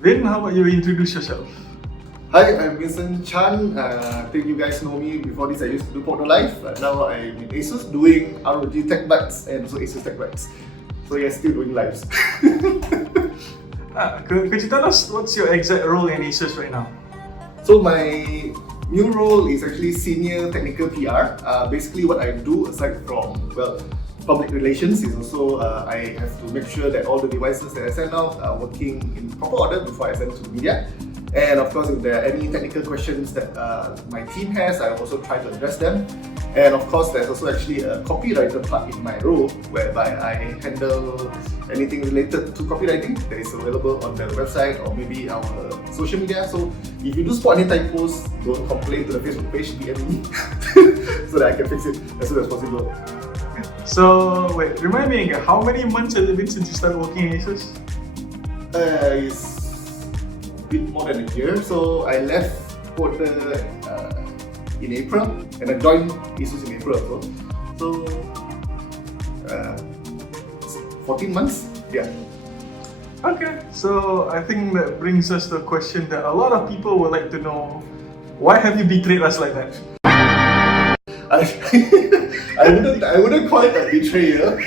Vin, how about you introduce yourself? Hi, I'm Vyncent Chan. I think you guys know me. Before this, I used to do PokdeLIVE, but now I'm in ASUS doing ROG Tech Bites and also ASUS Tech Bites. So yeah, still doing lives. Could you tell us what's your exact role in ASUS right now? So my new role is actually Senior Technical PR. Basically what I do aside from, public relations is also I have to make sure that all the devices that I send out are working in proper order before I send to the media. And of course, if there are any technical questions that my team has, I also try to address them. And of course, there's also actually a copywriter part in my role, whereby I handle anything related to copywriting that is available on the website or maybe our social media. So if you do spot any typos, don't complain to the Facebook page, DM me so that I can fix it as soon as possible. So wait, remind me again, how many months has it been since you started working in ASUS? It's bit more than a year. So I left Pokde in April and I joined ASUS in April also. So 14 months, yeah. Okay, so I think that brings us to a question that a lot of people would like to know. Why have you betrayed us like that? I wouldn't call it a betrayal.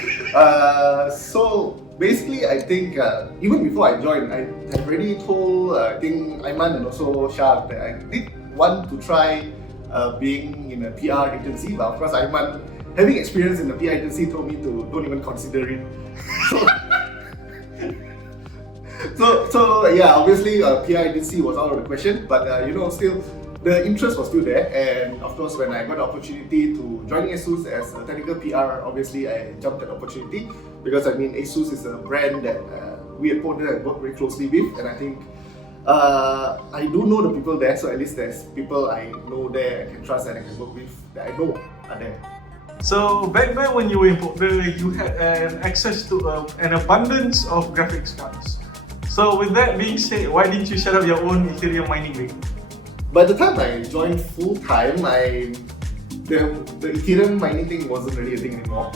So basically, I think even before I joined, I had already told I think Aiman and also Shah that I did want to try being in a PR agency. But of course, Aiman, having experience in a PR agency, told me to don't even consider it. So yeah, obviously a PR agency was out of the question. But still, the interest was still there. And of course, when I got the opportunity to join ASUS as a technical PR, obviously I jumped at the opportunity. Because I mean, ASUS is a brand that we at Pokde have worked very closely with, and I think I do know the people there, so at least there's people I know there, I can trust and I can work with that I know are there. So back then when you were in Pokde, you had access to an abundance of graphics cards. So with that being said, why didn't you set up your own Ethereum mining rig? By the time I joined full time, the Ethereum mining thing wasn't really a thing anymore.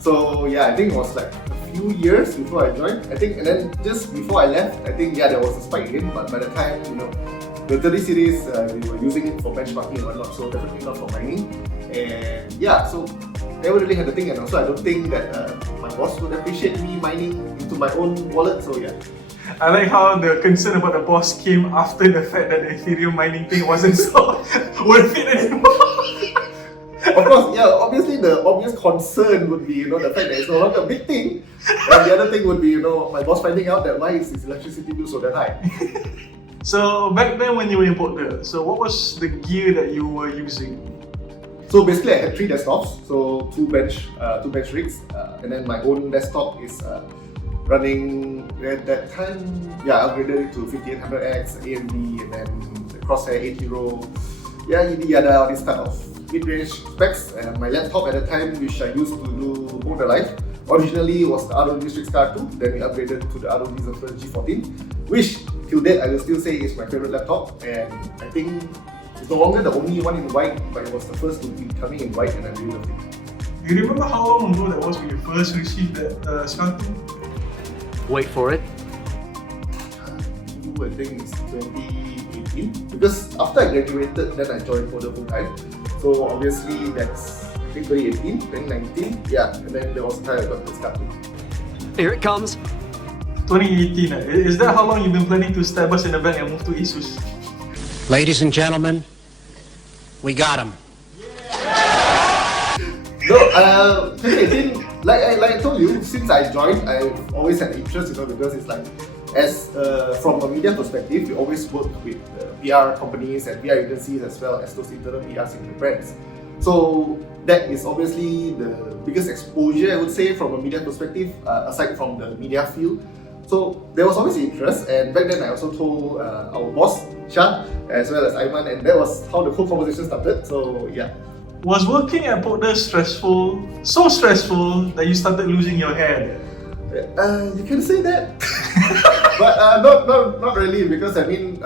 So yeah, I think it was like a few years before I joined. I think, and then just before I left, I think there was a spike again. But by the time the 30 series, we were using it for benchmarking and whatnot. So definitely not for mining. And yeah, so never really had a thing. And also, I don't think that my boss would appreciate me mining into my own wallet. So yeah. I like how the concern about the boss came after the fact that the Ethereum mining thing wasn't so worth it anymore. Of course, yeah, obviously the obvious concern would be, the fact that it's no longer a big thing. And the other thing would be, my boss finding out that why is his electricity bill so that high. So back then when you were in Pokde, so what was the gear that you were using? So basically I had 3 desktops, so two bench rigs, and then my own desktop is running at that time, I upgraded it to 5800X, AMD, and then the Crosshair 80, yada, all this type of mid-range specs. And my laptop at the time, which I used to do PokdeLIVE, originally was the ROG Strix Star 2, then we upgraded to the ROG Zephyr G14, which till date I will still say is my favorite laptop, and I think it's no longer the only one in white, but it was the first to be coming in white and I really loved it. You remember how long ago that was when you first received that Star 2? Wait for it. I think it's 2018, because after I graduated, then I joined Pokde full time. So obviously that's, I think 2018, 2019, and then there was a time I got the Star 2. Here it comes. 2018, is that how long you've been planning to stab us in the back and move to ASUS? Ladies and gentlemen, we got him. No, 2018, like I told you, since I joined, I've always had interest, because it's like, from a media perspective, we always work with PR companies and PR agencies as well as those internal PRs in the brands. So that is obviously the biggest exposure, I would say, from a media perspective, aside from the media field. So there was always interest, and back then I also told our boss, Shah, as well as Aiman, and that was how the whole conversation started. So yeah. Was working at Pokde stressful? So stressful that you started losing your hair? You can say that, but not really, because I mean,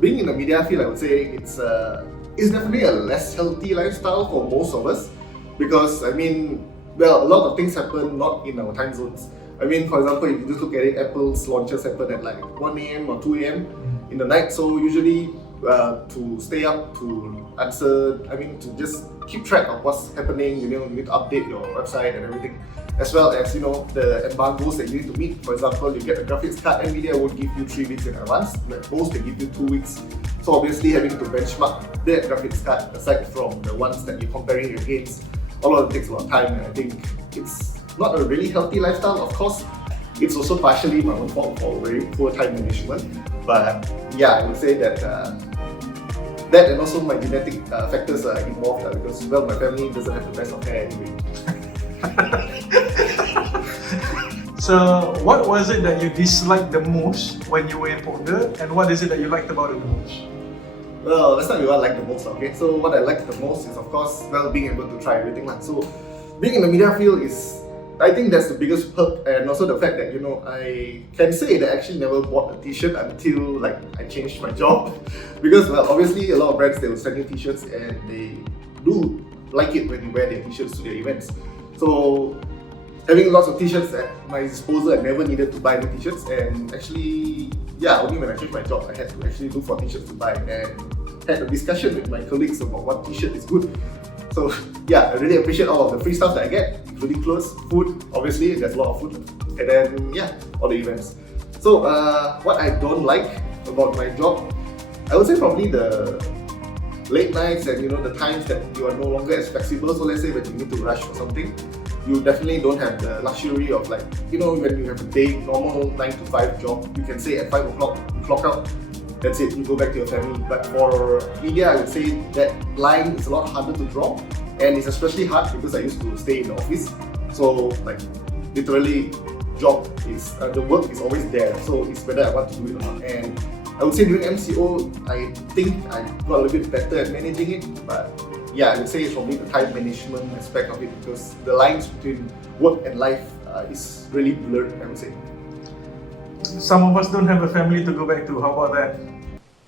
being in the media field, I would say it's definitely a less healthy lifestyle for most of us, because I mean, a lot of things happen not in our time zones. I mean, for example, if you just look at it, Apple's launches happen at like 1 a.m. or 2 a.m. in the night. So usually to stay up, to answer, I mean, to just keep track of what's happening, you need to update your website and everything, as well as, the embargoes that you need to meet. For example, you get a graphics card, Nvidia won't give you 3 weeks in advance, at most they give you 2 weeks. So obviously having to benchmark that graphics card aside from the ones that you're comparing against, all of it takes a lot of time, and I think it's not a really healthy lifestyle. Of course, it's also partially my own fault for very poor time management, but yeah, I would say that that and also my genetic factors are involved because, well, my family doesn't have the best of hair anyway. So, what was it that you disliked the most when you were in Pokde, and what is it that you liked about it the most? Well, let's start with what I like the most, okay? So what I like the most is, of course, well, being able to try everything. So being in the media field is, I think that's the biggest perk, and also the fact that, I can say that I actually never bought a t-shirt until I changed my job. Because, well, obviously a lot of brands, they will send you t-shirts and they do like it when you wear their t-shirts to their events. So having lots of t-shirts at my disposal, I never needed to buy the t-shirts, and actually, yeah, only when I changed my job, I had to actually look for t-shirts to buy and had a discussion with my colleagues about what t-shirt is good. So yeah, I really appreciate all of the free stuff that I get, including clothes, food, obviously, there's a lot of food, and then yeah, all the events. So what I don't like about my job, I would say probably the late nights and the times that you are no longer as flexible. So let's say when you need to rush for something, you definitely don't have the luxury of when you have a day, normal 9 to 5 job, you can say at 5 o'clock, you clock out, that's it, you go back to your family. But for media, I would say that line is a lot harder to draw, and it's especially hard because I used to stay in the office. So literally, the work is always there. So it's whether I want to do it or not. And I would say during MCO, I think I got a little bit better at managing it, but yeah, I would say it's probably the time management aspect of it, because the lines between work and life is really blurred, I would say. Some of us don't have a family to go back to. How about that?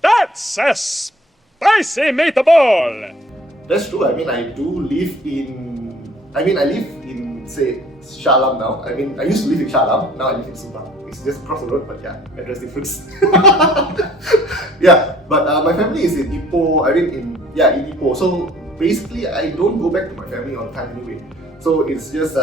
That's a spicy meatball! That's true. I mean, I live in, say, Shalam now. I mean, I used to live in Shalam, now I live in Subang. It's just across the road, but yeah, address difference. Yeah, but my family is in Ipoh, in Ipoh. So basically, I don't go back to my family all the time anyway. So it's just,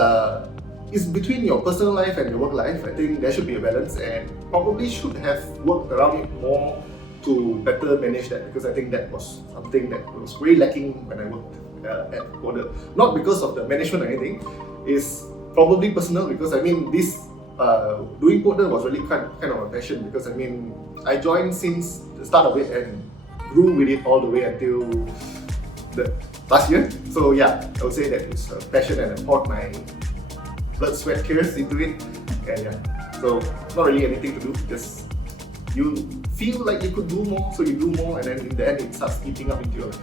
it's between your personal life and your work life. I think there should be a balance, and probably should have worked around it more to better manage that, because I think that was something that was very lacking when I worked at Pokde. Not because of the management or anything, it's probably personal, because this doing Pokde was really kind of a passion, because I joined since the start of it and grew with it all the way until the last year. So yeah, I would say that it's a passion and I poured my blood, sweat, tears into it, and yeah, so not really anything to do, just you feel like you could do more, so you do more, and then in the end it starts eating up into your life.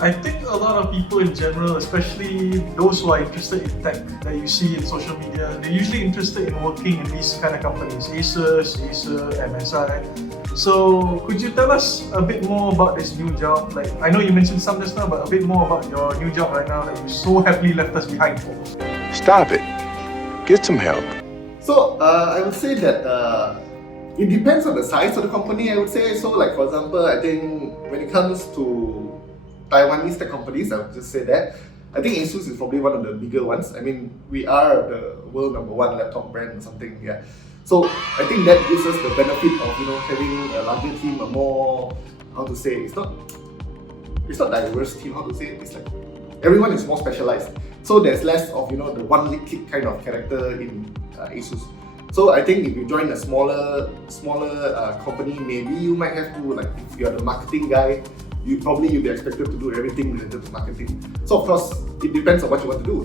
I think a lot of people in general, especially those who are interested in tech that you see in social media, they're usually interested in working in these kind of companies, Asus, MSI. So could you tell us a bit more about this new job? I know you mentioned some just now, but a bit more about your new job right now that you so happily left us behind for. Stop it. Get some help. So I would say that it depends on the size of the company, I would say. So for example, I think when it comes to Taiwanese tech companies, I would just say that I think Asus is probably one of the bigger ones. We are the world #1 laptop brand or something, yeah. So I think that gives us the benefit of having a larger team, a more, how to say, it's not diverse team, how to say it, it's everyone is more specialized. So there's less of the one lead kick kind of character in Asus. So I think if you join a smaller company, maybe you might have to, if you're the marketing guy, you'll be expected to do everything related to marketing. So of course, it depends on what you want to do.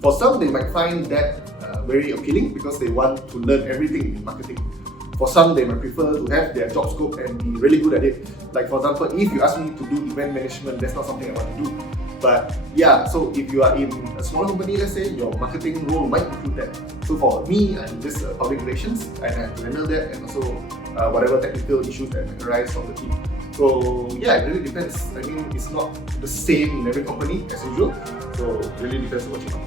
For some, they might find that very appealing because they want to learn everything in marketing. For some, they might prefer to have their job scope and be really good at it. For example, if you ask me to do event management, that's not something I want to do. But yeah, so if you are in a small company, let's say, your marketing role might include that. So for me, I'm just public relations, and I have to handle that, and also whatever technical issues that might arise from the team. So yeah, it really depends. It's not the same in every company as usual. So it really depends on what you know.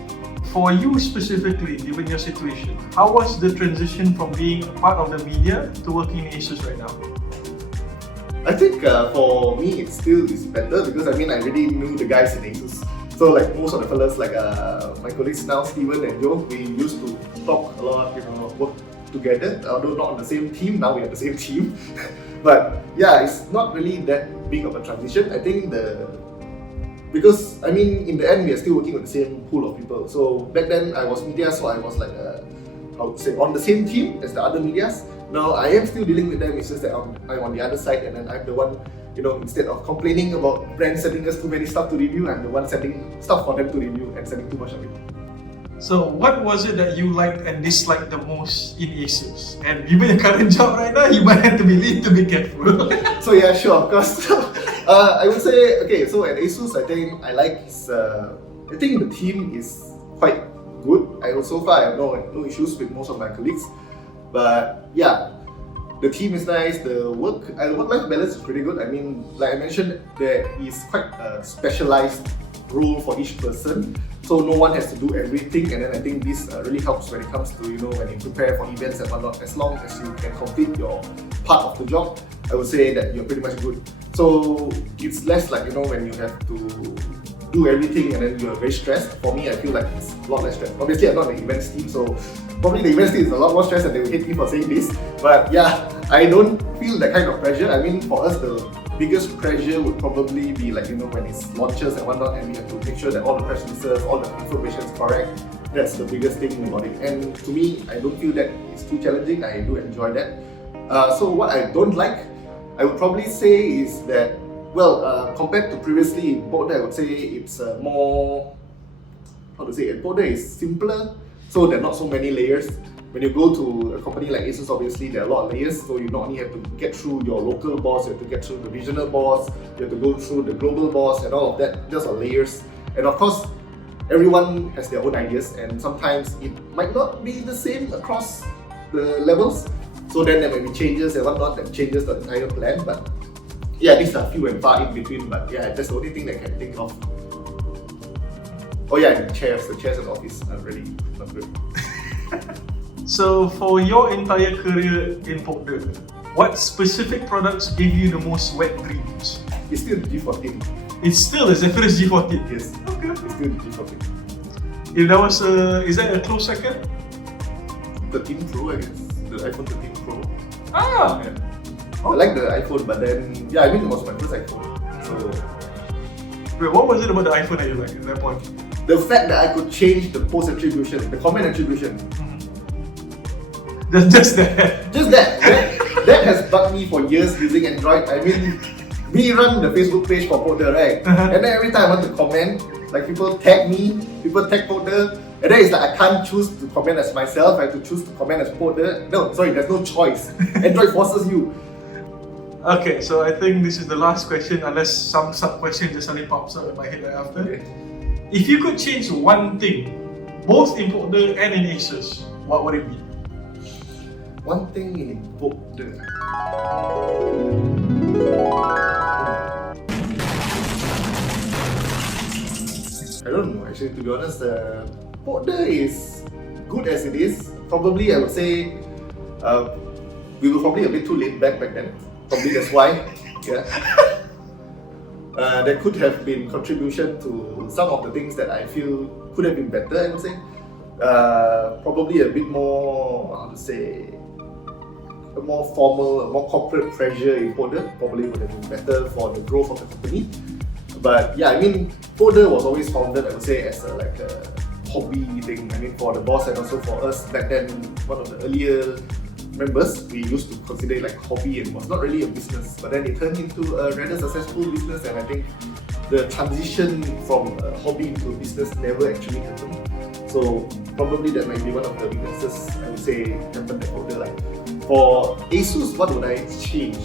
for you specifically, given your situation, how was the transition from being a part of the media to working in ASUS right now? I think for me it still is better because I already knew the guys in ASUS. So like most of the fellas, like my colleagues now, Steven and Joe, we used to talk a lot, work together. Although not on the same team, now we have the same team. But yeah, it's not really that big of a transition. I think because in the end we are still working with the same pool of people. So back then I was media, so I was like on the same team as the other medias. Now I am still dealing with them. It's just that I'm on the other side, and then I'm the one, instead of complaining about brands sending us too many stuff to review, I'm the one sending stuff for them to review and sending too much of it. So what was it that you liked and disliked the most in ASUS? And given your current job right now, you might have to be a little bit careful. So yeah, sure, of course. I would say, okay, so at ASUS, I think I like I think the team is quite good. So far I have no issues with most of my colleagues. But yeah, the team is nice, the work-life balance is pretty good. Like I mentioned, there is quite a specialized role for each person. So no one has to do everything, and then I think this really helps when it comes to, when you prepare for events and whatnot. As long as you can complete your part of the job, I would say that you're pretty much good. So it's less like, when you have to do everything and then you're very stressed. For me, I feel like it's a lot less stress. Obviously, I'm not in the events team, so probably the events team is a lot more stress and they will hate me for saying this. But yeah, I don't feel that kind of pressure. For us, the biggest pressure would probably be like, when it's launches and whatnot, and we have to make sure that all the press releases, all the information is correct. That's the biggest thing about it. And to me, I don't feel that it's too challenging. I do enjoy that. So what I don't like, I would probably say is that, compared to previously in Pokde, I would say it's more, Pokde is simpler, so there are not so many layers. When you go to a company like ASUS, obviously there are a lot of layers, so you not only have to get through your local boss, you have to get through the regional boss, you have to go through the global boss and all of that. Those are layers. And of course, everyone has their own ideas, and sometimes it might not be the same across the levels. So then there may be changes and whatnot that changes the entire plan. But yeah, these are few and far in between, but yeah, that's the only thing that I can think of. Oh yeah, and the chairs in the office are really not good. So for your entire career in Pokde, what specific products give you the most wet dreams? It's still the G14. It's still the Zephyrus G14? Yes. Okay. It's still the G14. If that was is that a close second? 13 Pro, I guess. The iPhone 13 Pro. Ah! Yeah. I like the iPhone, but then, yeah, it was my first iPhone. So, wait, what was it about the iPhone that you liked at that point? the fact that I could change the post attribution, the comment attribution. Just that. Just that has bugged me for years using Android. We run the Facebook page for Pokde, right? And then every time I want to comment, like people tag me, people tag Pokde, and then it's like I can't choose to comment as myself, I have to choose to comment as Pokde. No, sorry, there's no choice. Android forces you. Okay, so I think this is the last question, unless some sub-question just suddenly pops up in my head right after. Okay. If you could change one thing, both in Pokde and in ASUS, what would it be? One thing in Pokde. I don't know actually, to be honest. Pokde is good as it is. Probably I would say we were probably a bit too laid back then. Probably that's why. Yeah. There could have been contribution to some of the things that I feel could have been better, I would say. Probably a bit more, how to say, a more formal, a more corporate pressure in Pokde probably would have been better for the growth of the company. But yeah, Pokde was always founded, I would say, as a hobby thing. For the boss and also for us back then, one of the earlier members, we used to consider it like a hobby and was not really a business. But then it turned into a rather successful business, and I think the transition from a hobby to a business never actually happened. So probably that might be one of the weaknesses I would say happened at Pokde. For ASUS, what would I change?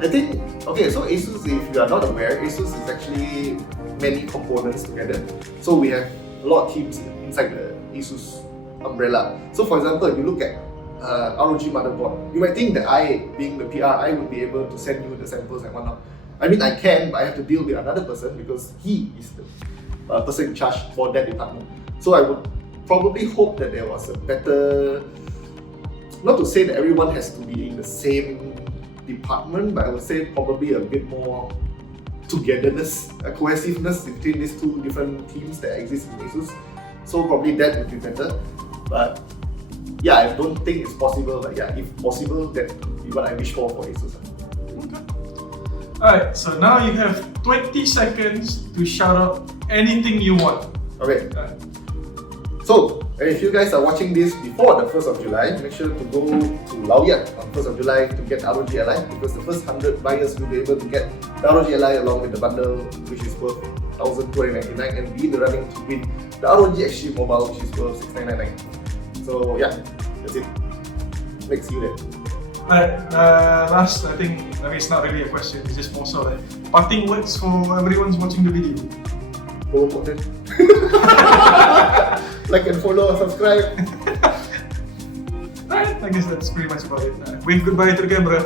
I think, okay, so ASUS, if you are not aware, ASUS is actually many components together. So we have a lot of teams inside the ASUS umbrella. So for example, if you look at ROG motherboard, you might think that I, being the PR, I would be able to send you the samples and whatnot. I can, but I have to deal with another person because he is the person in charge for that department. So I would probably hope that there was a better, not to say that everyone has to be in the same department, but I would say probably a bit more togetherness, cohesiveness between these two different teams that exist in ASUS. So probably that would be better. But yeah, I don't think it's possible. But yeah, if possible, that would be what I wish for ASUS. Alright, so now you have 20 seconds to shout out anything you want. Okay. So, if you guys are watching this before the 1st of July, make sure to go to Laoyat on 1st of July to get ROG Ally, because the first 100 buyers will be able to get the ROG Ally along with the bundle, which is worth 1,299, and be in the running to win the ROG XG Mobile, which is worth 6,999. So yeah, that's it. Let's see you there. Alright, last, I think, it's not really a question, it's just more so like parting words for everyone's watching the video. Follow Pokde. Like and follow and subscribe. Alright, I guess that's pretty much about it. Wave goodbye to the camera.